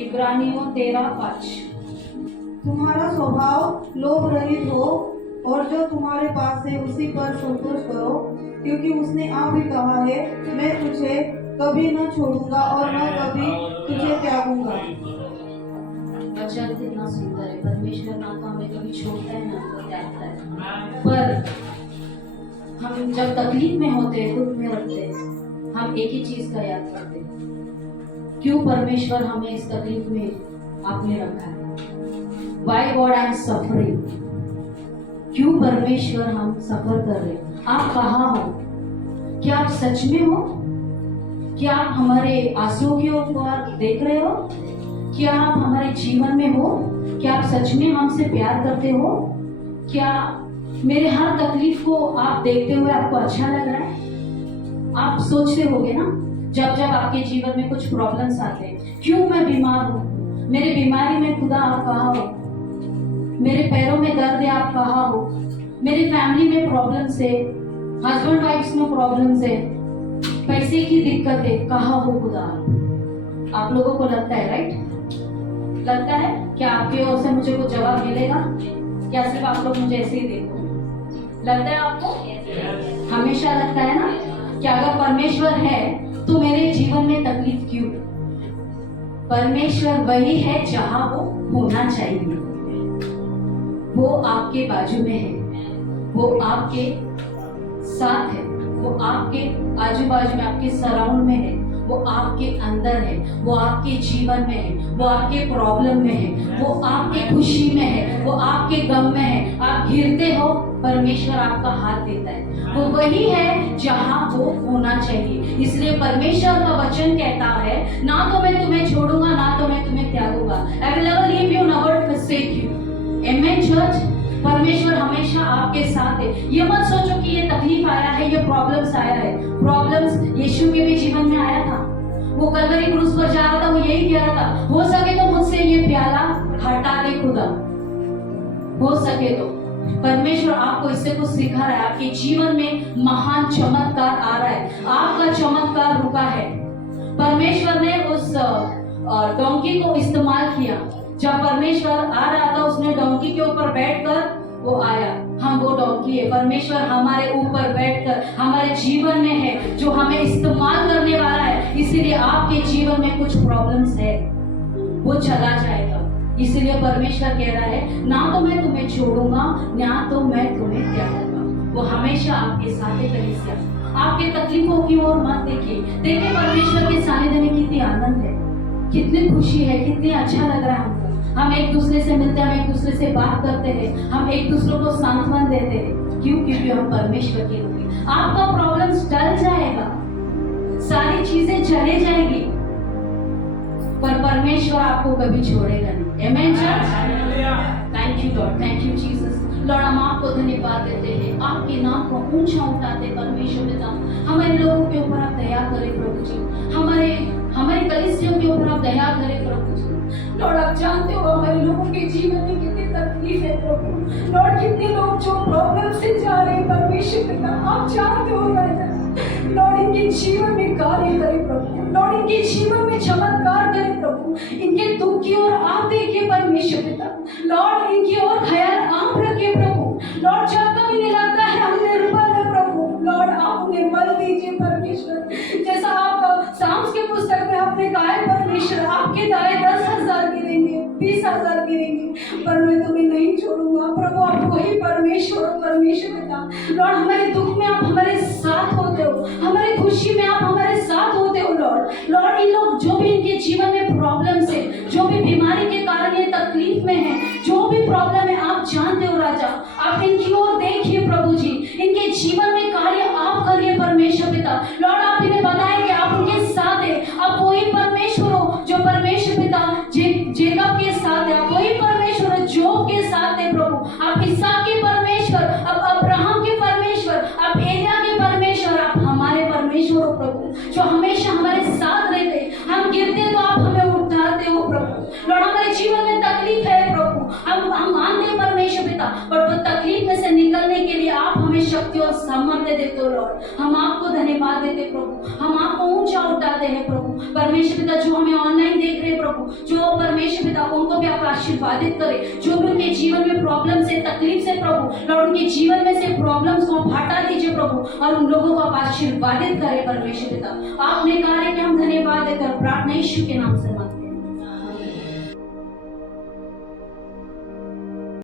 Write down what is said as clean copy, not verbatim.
इब्रानियों 13:5। तुम्हारा स्वभाव लोभ रहित हो और जो तुम्हारे पास है उसी पर संतोष करो, क्योंकि उसने आप भी कहा है, मैं तुझे कभी न छोड़ूंगा और न कभी तुझे त्यागूंगा। वचन कितना सुंदर है। परमेश्वर ना तो हमें कभी छोड़ता है ना तो त्यागता है। पर हम जब तकलीफ में होते हैं, दुख में होते हैं, हम एक ही चीज का याद करते हैं, क्यों परमेश्वर हमें इस तकलीफ में आपने रखा है। Why God I am suffering? क्यों परमेश्वर हम सफर कर रहे हैं? आप कहाँ हो? क्या आप सच में हो? क्या आप हमारे आंसुओं की ओर देख रहे हो? क्या आप हमारे जीवन में हो? क्या आप सच में हमसे प्यार करते हो? क्या मेरे हर तकलीफ को आप देखते हुए आपको अच्छा लग रहा है? आप सोचते होगे ना, जब जब आपके जीवन में कुछ प्रॉब्लम्स आते हैं, क्यों मैं बीमार हूँ, मेरे बीमारी में खुदा आप कहाँ हो, मेरे पैरों में दर्द है आप कहाँ हो, मेरे फैमिली में प्रॉब्लम्स है, हस्बैंड वाइफ्स में प्रॉब्लम्स है, पैसे की दिक्कत है, कहाँ हो खुदा आप लोगों को लगता है, राइट? लगता है क्या आपकी ओर से मुझे कुछ जवाब मिलेगा? क्या सिर्फ आप लोग मुझे ऐसे ही देखो? लगता है आपको? हमेशा लगता है ना कि अगर परमेश्वर है तो मेरे जीवन में तकलीफ क्यों? परमेश्वर वही है जहां वो होना चाहिए। वो आपके बाजू में है, वो आपके साथ है, वो आपके आजू बाजू में, आपके सराउंड में है, वो आपके अंदर है, वो आपके जीवन में है, वो आपके प्रॉब्लम में है, वो आपके खुशी में है, वो आपके गम में है। आप गिरते हो, परमेश्वर आपका हाथ देता है। वो वही है जहां वो होना चाहिए। इसलिए परमेश्वर का वचन कहता है, ना तो मैं तुम्हें छोड़ूंगा, ना तो मैं तुम्हें त्यागूंगा। I will never leave you, never forsake you. Amen church? परमेश्वर हमेशा आपके साथ है। ये मत सोचो कि ये तकलीफ आया है, ये प्रॉब्लम्स आया है। प्रॉब्लम्स यीशु के भी जीवन में आया था। वो कलवरी क्रूस पर जा रहा था, वो यही कह रहा था, हो सके तो मुझसे ये प्याला हटा दे खुदा, हो सके तो। परमेश्वर आपको इससे कुछ सिखा रहा है। आपके जीवन में महान चमत्कार आ रहा है, आपका चमत्कार रुका है। परमेश्वर ने उस डोंकी को इस्तेमाल किया। जब परमेश्वर आ रहा था, उसने डोंकी के ऊपर बैठकर वो आया। हम वो डोंकी है। परमेश्वर हमारे ऊपर बैठकर हमारे जीवन में है, जो हमें इस्तेमाल करने वाला है। इसीलिए आपके जीवन में कुछ प्रॉब्लम्स है, वो चला जाएगा। इसीलिए परमेश्वर कह रहा है, ना तो मैं तुम्हें छोड़ूंगा, ना तो मैं तुम्हें त्यागूंगा। वो हमेशा आपके साथ है। कलीसिया, आपके तकलीफों की ओर मत देखिए। देखिए परमेश्वर के सानिध्य में कितनी आनंद है, कितनी खुशी है, कितनी अच्छा लग रहा है हमको। हम एक दूसरे से मिलते हैं, हम एक दूसरे से बात करते हैं, हम एक दूसरे को सांत्वना देते हैं। क्यों? क्योंकि हम परमेश्वर के लोग हैं। आपका प्रॉब्लम्स टल जाएगा, सारी चीजें चले जाएंगी, पर परमेश्वर आपको कभी छोड़ेगा नहीं। Amen church? Thank you Lord, thank you Jesus. Lord, हम आपको धन्यवाद देते हैं, आपके नाम को ऊंचा उठाते। परमेश्वर पिता, हमारे लोगों के ऊपर आप दया करें प्रभु जी, हमारे कलीसियों के ऊपर आप दया करें प्रभु जी। लॉर्ड, आप जानते हो हमारे लोगों के जीवन में कितनी तकलीफ है प्रभु। लॉर्ड, कितने लोग जो प्रॉब्लम से जा रहे हैं परमेश्वर पिता, आप जानते हो राजा। लॉर्ड, इनके जीवन में कार्य करें प्रभु। लॉर्ड, इनके जीवन में चमत्कार करें प्रभु। इनके दुख की ओर आप देखिए परमेश्वर पिता। लॉर्ड, इनकी ओर ख्याल आप रखिए प्रभु। लॉर्ड, जब कभी नहीं लगता है हम निर्बल है प्रभु, लॉर्ड आप उन्हें बल दीजिए परमेश्वर। जैसा आप साम्स के पुस्तक में आपने कहा है परमेश्वर, आपके दाएं 10,000 गिरेंगे, 20,000 गिरेंगे, पर मैं तुम्हें नहीं छोड़ूंगा। प्रभु, आप वही परमेश्वर हो परमेश्वर पिता। लॉर्ड, हमारे दुख में आप हमारे साथ होते हो, हमारी खुशी में आप हमारे साथ होते हो। लॉर्ड, इन लोग जो भी इनके जीवन में प्रॉब्लम्स है, जो भी बीमारी के कारण ये तकलीफ में है, जो भी प्रॉब्लम है आप जानते हो राजा। आप इनकी ओर देखिए प्रभु जी, इनके जीवन में कार्य आप करिए परमेश्वर पिता। लॉर्ड, आप इन्हें बताएं कि आप उनके साथ है। आप वही परमेश्वर हो जो परमेश्वर पिता जेकब के साथ है, आप वही परमेश्वर हो जोब के साथ है प्रभु। आप इसहाक के परमेश्वर, आप अब्राहम के परमेश्वर, आप एलिया के परमेश्वर, आप हमारे परमेश्वर हो प्रभु, जो हमेशा हमारे साथ रहते। हम गिरते तो आप हमें उठाते हो प्रभु। लॉर्ड, हमारे जीवन में तकलीफ है प्रभु, हम मानते हैं परमेश्वर पिता, पर वो तकलीफ में से निकलने के लिए आप हमें शक्ति और सामर्थ्य देते हो। लॉर्ड, हम आपको धन्यवाद देते प्रभु, हम आपको ऊंचा उठाते हैं प्रभु। परमेश्वर पिता जो हमें ऑनलाइन देख रहे हैं प्रभु, जो परमेश्वर पिता उनको भी आप आशीर्वादित करें। जो भी उनके जीवन में प्रॉब्लम से, तकलीफ से प्रभु, और उनके जीवन में से प्रॉब्लम्स को आप हटा दीजिए प्रभु, और उन लोगों को आप आशीर्वादित करें परमेश्वर पिता। आपने कहा है कि हम धन्यवाद देकर प्रार्थना यीशु के नाम से मांगते हैं।